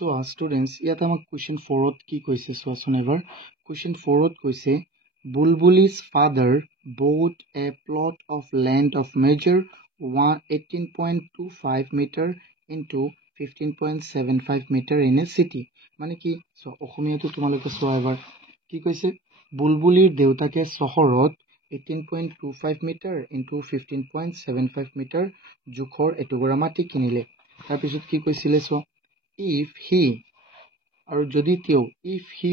So students, ইয়াত আমাক question 4 কি কৈছে চোৱাচোন এবাৰ question 4 কৈছে Bulbuli's father bought a plot of land of measure 18.25 meter into 15.75 meter in a city. মানে কি সো অসমীয়াটো তোমালোকে চোৱা এবাৰ কি কৈছে বুলবুলিৰ দেউতাকে চহৰত 18.25 মিটাৰ into 15.75 মিটাৰ জোখৰ এটুকুৰা মাটি কিনিলে তাৰ পিছত কি কৈছিলে চোৱা if he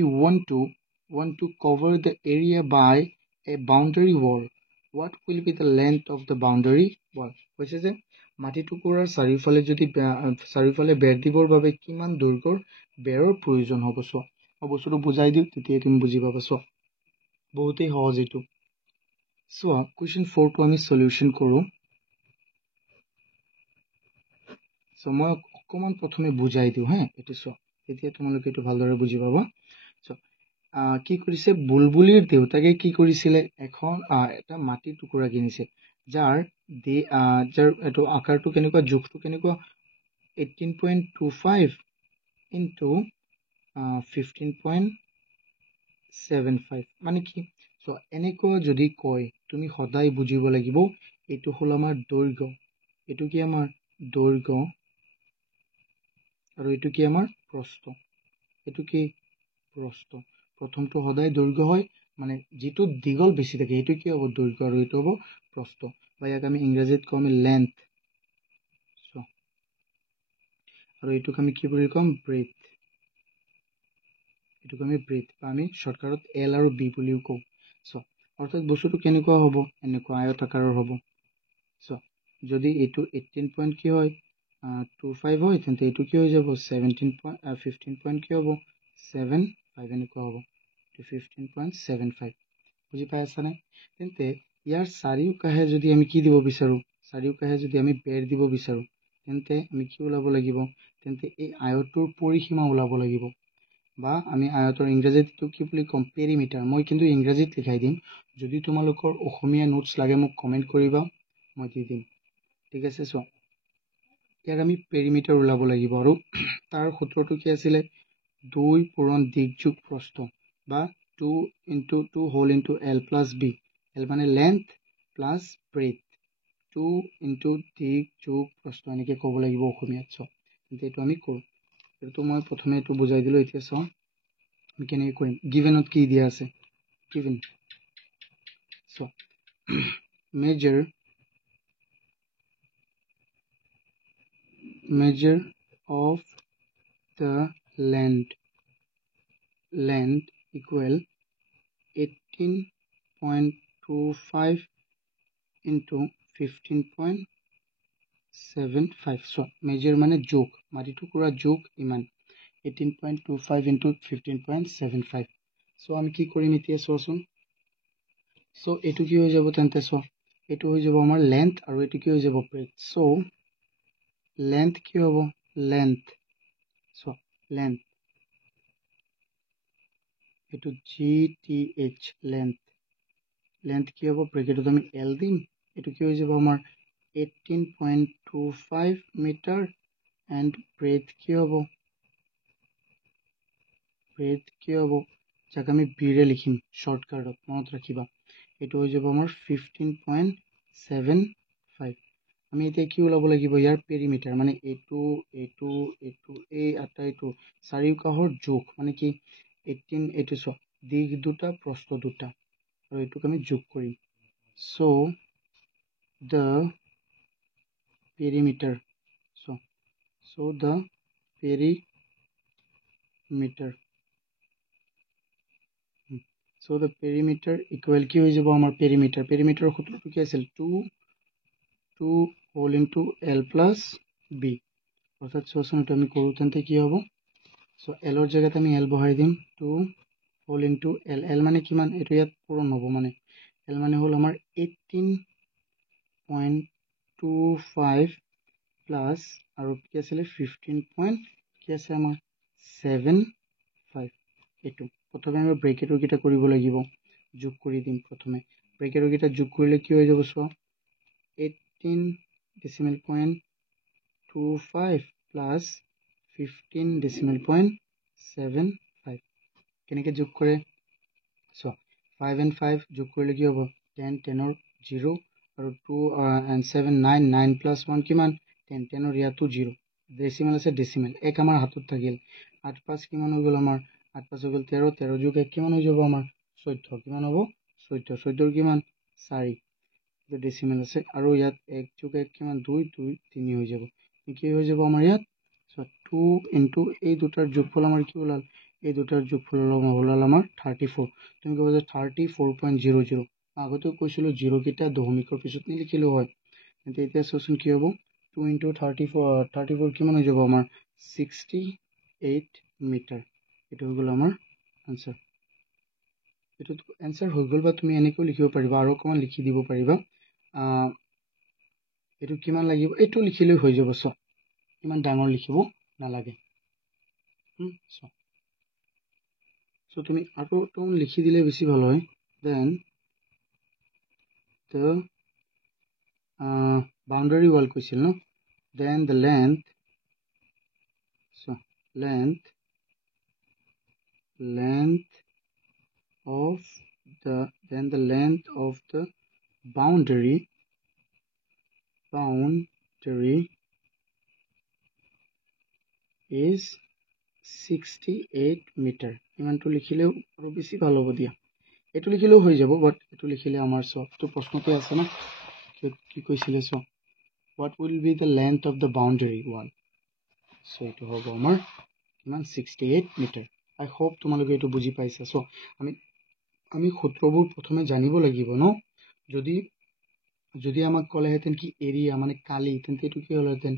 want to cover the area by a boundary wall, what will be the length of the boundary wall? কৈছে যে মাটি টুকুৰাৰ চাৰিওফালে বেৰ দিবৰ বাবে কিমান দৈৰ্ঘ্যৰ বেৰৰ প্ৰয়োজন হ'ব চোৱা বস্তুটো বুজাই দিওঁ তেতিয়া তুমি বুজি পাবা চোৱা বহুতেই সহজ এইটো চোৱা question 4 টো আমি সলিউশন কৰো সো মই অকমান প্ৰথমে বুজাই দিওঁ হা এটো চোৱা এতিয়া তোমালোকে এটো ভালদৰে বুজি পাবা সো কি কৰিছে বুলবুলিৰ দেউতাকে কি কৰিছিলে এখন এটা মাটি টুকুৰা কিনিছে যাৰ এটো আকাৰটো কেনেকুৱা জোখটো কেনেকুৱা 18.25 into 15.75 মানে কি সো এনেকুৱা যদি কয় তুমি সদায় বুজিব লাগিব এটো হল আমাৰ দৈৰ্ঘ্য এটো কি আমাৰ দৈৰ্ঘ্য আৰু এটো কি আমাৰ প্ৰস্থ এটো কি প্ৰস্থ প্ৰথমটো সদায় দৈৰ্ঘ্য হয় মানে যেটো দীঘল বেছি থাকে এটো কি হ'ব দৈৰ্ঘ্য আৰু এটো হ'ব প্ৰস্থ বা ইয়াক আমি ইংৰাজীত কম লেন্থ সো আৰু এটো আমি কি বুলি কম ব্ৰেথ এটো আমি ব্ৰেথ বা আমি শৰ্টকাটত এল আৰু বি বুলিও কওঁ সো অৰ্থাৎ বস্তুটো কেনেকুৱা হ'ব এনেকুৱা আয়তাকাৰৰ হ'ব সো যদি এটো 18 পইণ্ট কি হয় 25 হয় তেন্তে এটো কি হৈ যাব 15 পইণ্ট কি হ'ব 75 এনেকুৱা হ'ব 15.75 বুজি পাই আছা না তেন্তে ইয়াৰ চাৰিওকাষে যদি আমি কি দিব বিচাৰো চাৰিওকাষে যদি আমি বেৰ দিব বিচাৰো তেন্তে আমি কি ওলাব লাগিব তেন্তে এই আয়তৰ পৰিসীমা ওলাব লাগিব বা আমি আয়তৰ ইংৰাজীত কি বুলি কম পেৰিমিটাৰ মই কিন্তু ইংৰাজীত লিখাই দিম যদি তোমালোকৰ অসমীয়া নোটছ লাগে মোক কমেন্ট কৰিবা মই দি দিম ঠিক আছে সো ইয়াৰ আমি পেৰিমিটাৰ ওলাব লাগিব আৰু তাৰ সূত্ৰটো কি আছিল 2 পূৰণ দিক যোগ প্ৰস্থ বা 2 into 2 whole into l plus b l মানে length plus breadth 2 into দিক যোগ প্ৰস্থ এনেকৈ ক'ব লাগিব অসমীয়াত সো এটো আমি কৰো এটো মই প্ৰথমে এটো বুজাই দিলো এতিয়া সো আমি কেনেকৈ কৰিম গিভেনত কি দিয়া আছে given so measure of the land equal 18.25 into 15.75 so measure মানে যোগ মাটি টুকুৰা যোগ ইমান 18.25 into 15.75 so আমি কি কৰিম এতিয়া চোৱাচোন so এটো কি হৈ যাব তেন্তে so এটো হৈ যাব আমাৰ length আৰু এটো কি হৈ যাব breadth so length কি হ'ব length so length এটো gth length কি হ'ব ব্ৰেকেটত আমি l দিম এটো কি হৈ যাব আমাৰ 18.25 meter and breadth কি হ'ব যাক আমি b ৰে লিখিম শৰ্টকাটত মনত ৰাখিবা এটো হৈ যাব আমাৰ 15.75 আমি এতিয়া কি ওলাব লাগিব ইয়াৰ পেৰিমিটাৰ মানে এটো এই আটাইটো চাৰিওকাষৰ যোগ মানে কি 18 এটো সো দিক দুটা প্ৰস্থ দুটা আৰু এটোক আমি যোগ কৰিম so the perimeter so the perimeter equal কি হৈ যাব আমাৰ perimeter সূত্ৰটো কি আছিল 2 whole into l plus b অৰ্থাৎ চোৱাচোন এটা আমি কৰো তেন্তে কি হ'ব so l ৰ জায়গাত আমি l বহাই দিম 2 whole into l মানে কিমান এটো ইয়াত পূৰণ হ'ব মানে l মানে হল আমাৰ 18.25 plus আৰু কি আছিল 15. কি আছে আমাৰ 75 এটো প্ৰথমে আমি ব্ৰেকেটৰ কিটা কৰিব লাগিব যোগ কৰি দিম প্ৰথমে ব্ৰেকেটৰ কিটা যোগ কৰিলে কি হৈ যাব চোৱা 18.25 plus 15.75 কেনেকৈ যোগ কৰে চ' 5 and 5 যোগ কৰিলে কি হ'ব 10 10ৰ 0 আৰু 2 and 7 9 9 plus 1 কিমান 10 10ৰ ইয়াতো 0 ডেচিমেল আছে ডেচিমেল এক আমাৰ হাতত থাকিল 8 5 কিমান হৈ গ'ল আমাৰ 8 5 হৈ গ'ল 13 13 যোগ 1 কিমান হৈ যাব আমাৰ 14 কিমান হ'ব 14 14ৰ কিমান 4 ডেচিমেল আছে আৰু ইয়াত 1 যোগ 1 কিমান 2 2 3 হৈ যাব কি হৈ যাব আমাৰ ইয়াত চ' 2 into এই দুটাৰ যোগফল আমাৰ কি ওলাল এই দুটাৰ যোগফল ওলাল আমাৰ 34 তুমি ক'ব যে 34.00 আগতেও কৈছিলোঁ 0 কেইটা দশমিকৰ পিছত নিলিখিলেও হয় তেন্তে এতিয়া চোৱাচোন কি হ'ব 2 into 34 কিমান হৈ যাব আমাৰ 68 মিটাৰ এইটো হৈ গ'ল আমাৰ আনচাৰ এইটো এনচাৰ হৈ গ'ল বা তুমি এনেকৈও লিখিব পাৰিবা আৰু অকণমান লিখি দিব পাৰিবা এইটো কিমান লাগিব এইটো লিখিলেই হৈ যাব চ' ইমান ডাঙৰ লিখিব নালাগে চ' তুমি আৰু অকণমান লিখি দিলে বেছি ভাল হয় দেন the boundary wall কৈছিল ন then the length of the boundary is 68 meter ইমানটো লিখিলেও আৰু বেছি ভাল হ'ব দিয়া এইটো লিখিলেও হৈ যাব বাট এইটো লিখিলে আমাৰ সবটো প্ৰশ্নতে আছে না কি কৈছিলে চ' what will be the length of the boundary wall চ' এইটো হ'ব আমাৰ কিমান 68 মিটাৰ আই হোপ তোমালোকে এইটো বুজি পাইছা চ' আমি সূত্ৰবোৰ প্ৰথমে জানিব লাগিব ন যদি আমাক ক'লেহেঁতেন কি এৰিয়া মানে কালি তেন্তে এইটো কি হ'লহেঁতেন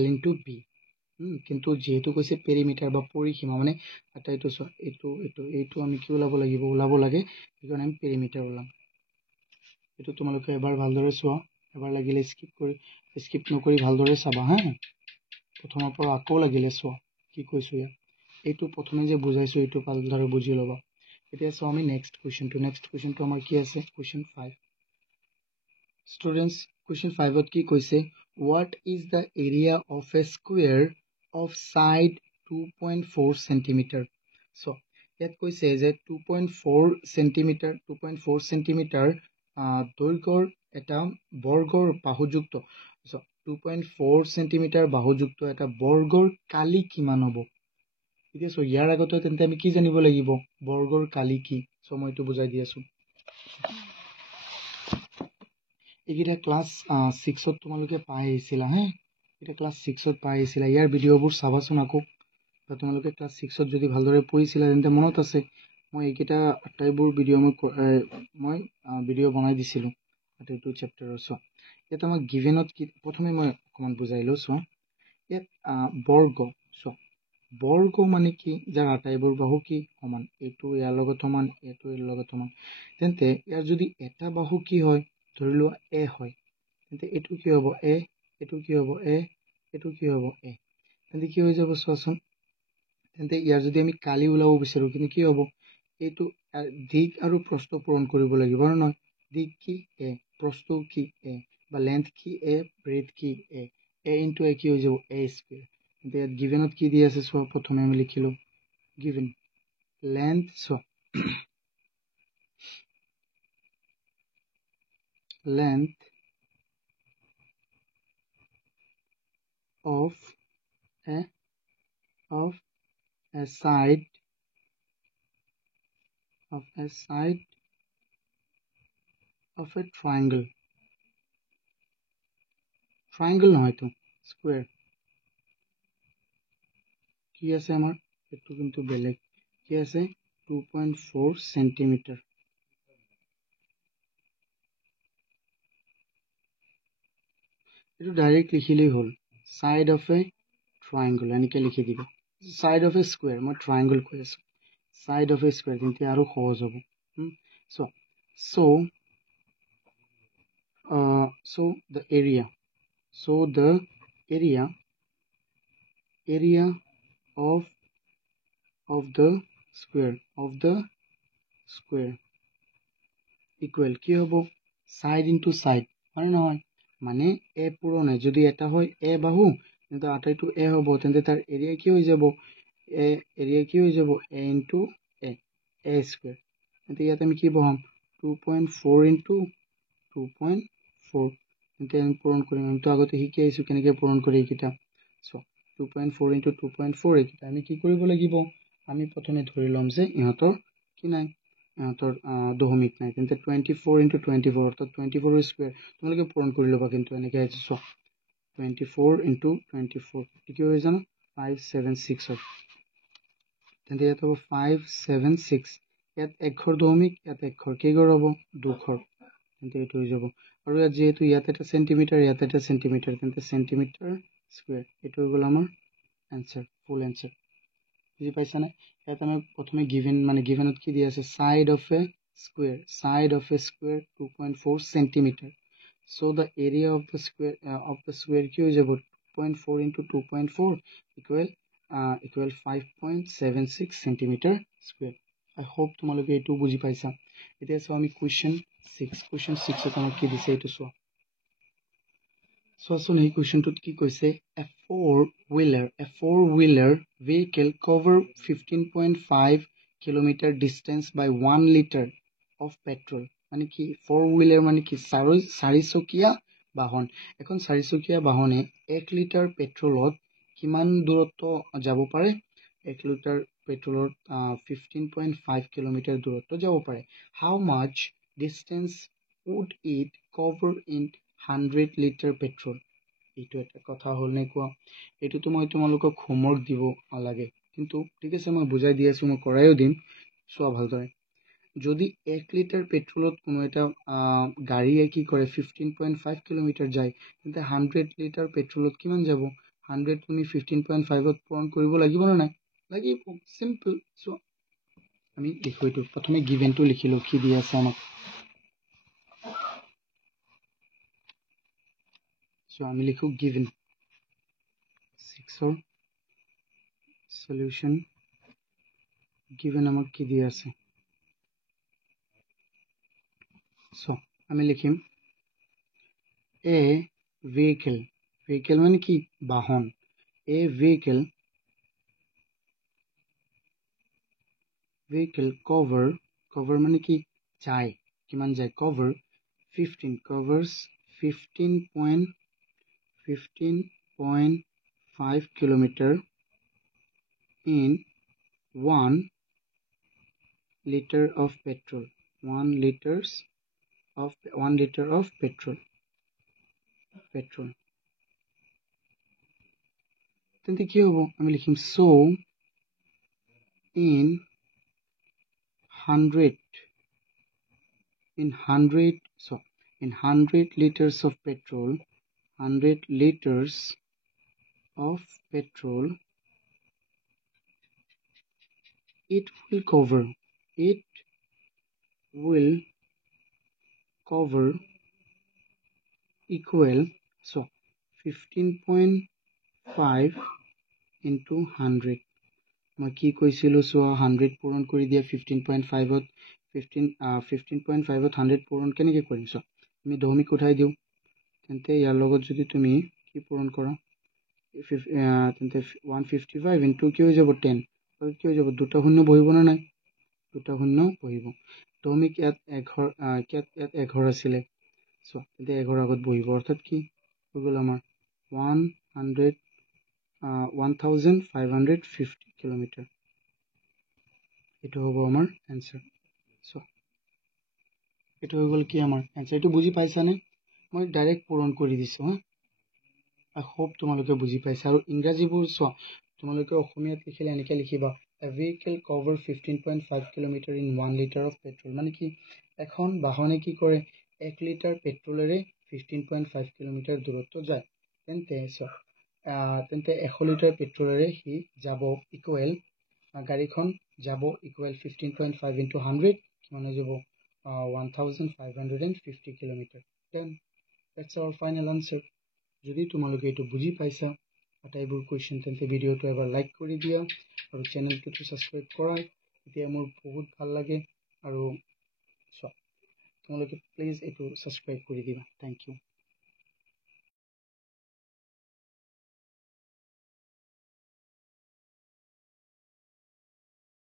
L into B কিন্তু যেহেতু কৈছে পেৰিমিটাৰ বা পৰিসীমা মানে এটা এইটো আমি কি ওলাব লাগে সেইকাৰণে আমি পেৰিমিটাৰ ওলাম এইটো তোমালোকে এবাৰ ভালদৰে চোৱা এবাৰ লাগিলে স্কিপ নকৰি ভালদৰে চাবা হা প্ৰথমৰ পৰা আকৌ লাগিলে চোৱা কি কৈছো ইয়াত এইটো প্ৰথমে যে বুজাইছো এইটো ভালদৰে বুজি ল'বা এতিয়া চাওঁ আমি নেক্সট কুৱেশ্যনটো আমাৰ কি আছে কুৱেশ্যন 5 ষ্টুডেণ্টছ কুৱেশ্যন 5ত কি কৈছে what is the area of a square of side 2.4 centimeter so ইয়াত কৈছে যে 2.4 centimeter দৈৰ্ঘ্যৰ এটা বৰ্গৰ বাহুযুক্ত 2.4 centimeter বাহুযুক্ত এটা বৰ্গৰ কালি কিমান হ'ব এতিয়া সো ইয়াৰ আগতে তেন্তে আমি কি জানিব লাগিব বৰ্গৰ কালি কি সো মই এইটো বুজাই দি আছো এইকেইটা ক্লাছ 6ত তোমালোকে পাই আহিছিলা হে এটা ক্লাছ 6ত পাই আহিছিলা ইয়াৰ ভিডিঅ'বোৰ চাবাচোন আকৌ তোমালোকে ক্লাছ 6ত যদি ভালদৰে পঢ়িছিলা তেন্তে মনত আছে মই এইকেইটা আটাইবোৰ ভিডিঅ' মই ভিডিঅ' বনাই দিছিলোঁ আটাইটো চেপ্টাৰৰ চ' ইয়াত আমাক গিভেনত কি প্ৰথমে মই অকণমান বুজাই লৈছোঁ চ' ইয়াত বৰ্গ মানে কি যাৰ আটাইবোৰ বাহু কি সমান এইটো ইয়াৰ লগত সমান এইটো ইয়াৰ লগত সমান তেন্তে ইয়াৰ যদি এটা বাহু কি হয় ধৰি লোৱা এ হয় তেন্তে এইটো কি হ'ব এ এইটো কি হ'ব এ এইটো কি হ'ব এ তেন্তে কি হৈ যাব চোৱাচোন তেন্তে ইয়াৰ যদি আমি কালি ওলাব বিচাৰোঁ কিন্তু কি হ'ব এইটো দিক আৰু প্ৰস্থ পূৰণ কৰিব লাগিব আৰু নহয় দিক কি এ প্ৰস্থ কি এ বা লেন্থ কি এ ব্ৰেড কি এ ইনটু এ কি হৈ যাব এ স্কুৱেৰ তেন্তে ইয়াত গিভেনত কি দি আছে চোৱা প্ৰথমে আমি লিখিলোঁ given length of a side of a triangle নহয় তো square কি আছে আমাৰ এইটো কিন্তু বেলেগ কি আছে 2.4 centimeter এইটো ডাইৰেক্ট লিখিলেই হ'ল side of a triangle এনেকৈ লিখি দিবা side of a square মই triangle কৈ আছো side of a square তেন্তে আৰু সহজ হ'ব so the area of the square equal কি হ'ব side into side হয় নহয় মানে এ পূৰণে যদি এটা হয় এ বাহু তেন্তে আটা এইটো এ হ'ব, তেন্তে তাৰ এৰিয়া কি হৈ যাব, এ ইনটু এ স্কুৱেৰ। তেন্তে ইয়াত আমি কি বহাম, 2.4 ইনটু 2.4। তেন্তে আমি পূৰণ কৰিম, আমিতো আগতে শিকি আহিছোঁ কেনেকৈ পূৰণ কৰি এইকেইটা। চ' 2.4 ইনটু 2.4 এইকেইটা আমি কি কৰিব লাগিব, আমি প্ৰথমে ধৰি ল'ম যে ইহঁতৰ কি নাই, ইহঁতৰ দশমিক নাই। তেন্তে 24 ইনটু 24 অৰ্থাৎ 24 স্কুৱেৰ। তোমালোকে পূৰণ কৰি ল'বা কিন্তু এনেকৈ আহিছে। চ' 24 ইনটু 24 কি হৈ জানো 576 হয়। তেন্তে ইয়াত হ'ব 576। ইয়াত এক ঘৰ দশমিক, ইয়াত এক ঘৰ, কেইঘৰ হ'ব, দুঘৰ। তেন্তে এইটো হৈ যাব। আৰু ইয়াত যিহেতু ইয়াত এটা চেণ্টিমিটাৰ, ইয়াত এটা চেণ্টিমিটাৰ, তেন্তে চেণ্টিমিটাৰ স্কুৱেৰ। এইটো হৈ গ'ল আমাৰ এনচাৰ, ফুল এনচাৰ। বুজি পাইছানে? ইয়াত আমি প্ৰথমে গিভেনত কি দিয়া আছে, side of A square 2.4 centimetre. So' the area of the square কি হৈ যাব, 2.4 ইনটু 2.4 ইকুৱেল 5.76 চেণ্টিমিটাৰ স্কুৱেৰ। আই হোপ তোমালোকে এইটো বুজি পাইছা। এতিয়া চাওঁ আমি কুৱেশ্যন 6ত আমাক কি দিছে এইটো চোৱা। চোৱাচোন এই কুৱেশ্যনটোত কি কৈছে, a four-wheeler vehicle cover 15.5 kilometer distance by 1 liter of petrol। মানে কি, 4-wheeler মানে কি, চাৰিচকীয়া বাহন। এখন চাৰিচকীয়া বাহনে 1 লিটাৰ পেট্ৰলত কিমান দূৰত্ব যাব পাৰে, 1 লিটাৰ পেট্ৰলত 15.5 কিলোমিটাৰ দূৰত্ব যাব পাৰে। How much distance would it cover in 100 litre petrol? এইটো এটা কথা হ'ল নে কোৱা। এইটোতো মই তোমালোকক হোমৱৰ্ক দিব নালাগে, কিন্তু ঠিক আছে মই বুজাই দি আছোঁ, মই কৰাইও দিম, চোৱা ভালদৰে। যদি 1 লিটাৰ পেট্ৰলত কোনো এটা গাড়ীয়ে কি কৰে 15.5 কিলোমিটাৰ যায়, তেন্তে 100 লিটাৰ পেট্ৰলত কিমান যাব, 100 তুমি 15.5ত পূৰণ কৰিব লাগিব নে নাই, লাগিব, চিম্পল। চোৱা আমি লিখো, এইটো প্ৰথমে গিভেনটো লিখিলোঁ, কি দি আছে আমাক। চ' আমি লিখো গিভেন 6ৰ সলিউশন। গিভেন আমাক কি দি আছে, চ' আমি লিখিম এ ভেহিকেল মানে কি, বাহন। এ ভেহিকেল কভাৰ মানে কি, যায়, কিমান যায়, cover 15.5 kilometre in 1 liter of petrol, 1 liter of petrol। তেন্তে কি হ'ব, আমি লিখিম so in 100 liters of petrol, 100 liters of petrol, it will cover equal, so 15.5 into 100। মই কি কৈছিলোঁ চোৱা, 100 পূৰণ কৰি দিয়া 15.5ত, 15.5ত 100 পূৰণ কেনেকৈ কৰিম চোৱা, আমি দশমিক উঠাই দিওঁ। তেন্তে ইয়াৰ লগত যদি তুমি কি পূৰণ কৰা, তেন্তে 155 ইনটু কি হৈ যাব 10, কি হৈ যাব, দুটা শূন্য বহিব নে নাই, দুটা শূন্য বহিব। দশমিক ইয়াত এঘৰ আছিলে, চোৱা তেন্তে এঘৰ আগত বহিব, অৰ্থাৎ কি হৈ গ'ল আমাৰ 1550 কিলোমিটাৰ। এইটো হ'ব আমাৰ এনচাৰ। চ' এইটো হৈ গ'ল কি আমাৰ এনচাৰ। এইটো বুজি পাইছানে, মই ডাইৰেক্ট পূৰণ কৰি দিছোঁ। আই হোপ তোমালোকে বুজি পাইছা। আৰু ইংৰাজীবোৰ চোৱা, তোমালোকে অসমীয়াত লিখিলে এনেকৈ লিখিবা, a vehicle cover 15.5 kilometre in 1 litre of petrol. মানে কি, এখন বাহনে কি কৰে 1 লিটাৰ পেট্ৰলেৰে 15.5 কিলোমিটাৰ দূৰত্ব যায়। তেন্তে 100 লিটাৰ পেট্ৰলেৰে সি যাব ইকুৱেল, গাড়ীখন যাব ইকুৱেল 15.5 ইনটু 100 কিমান হৈ যাব, 1550 kilometre. Then that's our final answer. যদি তোমালোকে এইটো বুজি পাইছা আটাইবোৰ কুৱেশ্যন, তেন্তে ভিডিঅ'টো এবাৰ লাইক কৰি দিয়া আৰু চেনেলটোতো ছাবস্ক্ৰাইব কৰা, এতিয়া মোৰ বহুত ভাল লাগে। আৰু চোৱা তোমালোকে প্লিজ এইটো ছাবস্ক্ৰাইব কৰি দিবা। Thank U.